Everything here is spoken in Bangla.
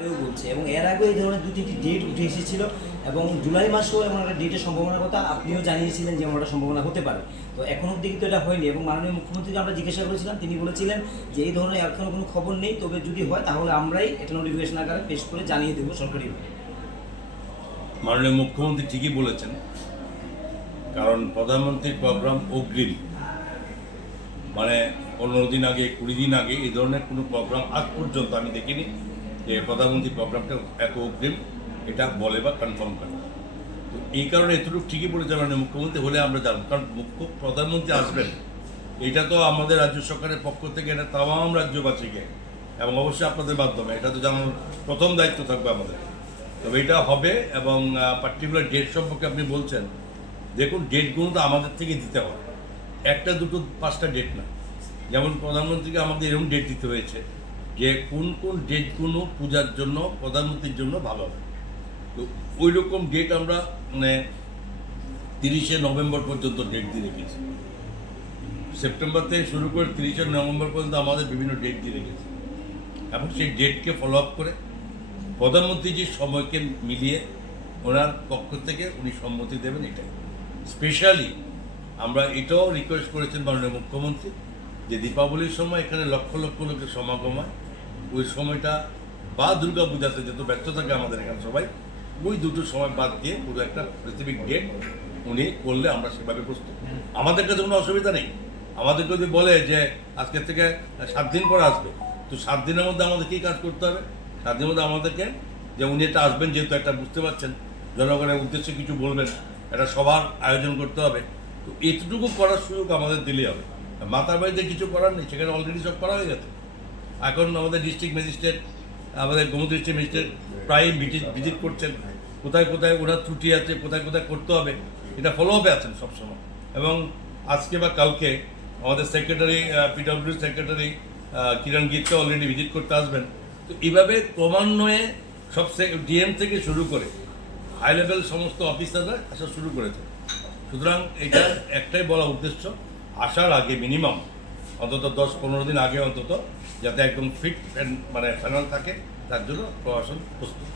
বলছে এবং এর আগে এই ধরনের 2-3টি ডেট উঠে এসেছিল এবং জুলাই মাসেও এমন একটা ডেটের সম্ভাবনার কথা আপনিও জানিয়েছিলেন যে এমন একটা সম্ভাবনা হতে পারে। তো এখন অবধি কিন্তু এটা হয়নি এবং মাননীয় মুখ্যমন্ত্রীকে আমরা জিজ্ঞাসা করেছিলাম, তিনি বলেছিলেন যে এই ধরনের এখনও কোনো খবর নেই, তবে যদি হয় তাহলে আমরাই এটা নোটিফিকেশন আকারে পেশ করে জানিয়ে দেবো সরকারিভাবে। মাননীয় মুখ্যমন্ত্রী ঠিকই বলেছেন, কারণ প্রধানমন্ত্রীর প্রোগ্রাম অগ্রিম, মানে 15 দিন আগে 20 দিন আগে এই ধরনের কোনো প্রোগ্রাম আজ পর্যন্ত আমি দেখিনি যে প্রধানমন্ত্রী প্রোগ্রামটা এত অগ্রিম এটা বলে বা কনফার্ম করে। তো এই কারণে এতটুকু ঠিকই বলেছে মাননীয় মুখ্যমন্ত্রী, হলে আমরা জানব, কারণ প্রধানমন্ত্রী আসবেন এটা তো আমাদের রাজ্য সরকারের পক্ষ থেকে এটা তাম রাজ্যবাসীকে এবং অবশ্যই আপনাদের মাধ্যমে এটা তো জানানোর প্রথম দায়িত্ব থাকবে আমাদের। তবে এটা হবে এবং পার্টিকুলার ডেট সম্পর্কে আপনি বলছেন, দেখুন ডেটগুলো তো আমাদের থেকে দিতে হবে, একটা দুটো 5টা ডেট না। যেমন প্রধানমন্ত্রীকে আমাদের এরকম ডেট দিতে হয়েছে যে কোন কোন ডেটগুলো পূজার জন্য প্রধানমন্ত্রীর জন্য ভালো হবে। তো ওই রকম ডেট আমরা মানে 30শে নভেম্বর পর্যন্ত ডেট দিয়ে রেখেছি। সেপ্টেম্বর থেকে শুরু করে 30শে নভেম্বর পর্যন্ত আমাদের বিভিন্ন ডেট দিয়ে রেখেছি এবং সেই ডেটকে ফলো আপ করে প্রধানমন্ত্রী যে সময়কে মিলিয়ে ওনার পক্ষ থেকে উনি সম্মতি দেবেন। এটাই স্পেশালি আমরা এটাও রিকোয়েস্ট করেছেন মাননীয় মুখ্যমন্ত্রী যে দীপাবলির সময় এখানে লক্ষ লক্ষ লোকের সমাগম হয়, ওই সময়টা বা দুর্গা পূজাতে যেহেতু ব্যস্ত থাকে আমাদের এখানে সবাই, ওই দুটো সময় বাদ দিয়ে পুরো একটা স্পেসিফিক ডেট উনি করলে আমরা সেভাবে প্রস্তুত। আমাদের কাছে কোনো অসুবিধা নেই। আমাদেরকে যদি বলে যে আজকের থেকে 7 দিন পরে আসবে, তো 7 দিনের মধ্যে আমাদের কী কাজ করতে হবে? 7 দিনের মধ্যে আমাদেরকে যে উনি এটা আসবেন, যেহেতু একটা বুঝতে পারছেন জনগণের উদ্দেশ্যে কিছু বলবেন, একটা সভার আয়োজন করতে হবে, তো এতটুকু করার সুযোগ আমাদের দিলেই হবে। মাতার বাড়িতে কিছু করার নেই, সেখানে অলরেডি সব করা হয়ে গেছে। এখন আমাদের ডিস্ট্রিক্ট ম্যাজিস্ট্রেট, আমাদের গোমতী ডিস্ট্রিক্ট ম্যাজিস্ট্রেট প্রায় ভিজিট করছেন, কোথায় কোথায় ওনার ত্রুটি আছে, কোথায় কোথায় করতে হবে, এটা ফলো আপে আছেন সবসময়। এবং আজকে বা কালকে আমাদের সেক্রেটারি, পিডব্লিউ সেক্রেটারি কিরণ গীতকে অলরেডি ভিজিট করতে আসবেন। তো এইভাবে ক্রমান্বয়ে সব ডিএম থেকে শুরু করে হাই লেভেল সমস্ত অফিসাররা আসা শুরু করেছে। সুতরাং এটা একটাই বলা উদ্দেশ্য, আসার আগে মিনিমাম অন্তত 10-15 দিন আগে অন্তত যাতে একদম ফিট মানে ফাইনাল থাকে, তার জন্য প্রশাসন প্রস্তুত।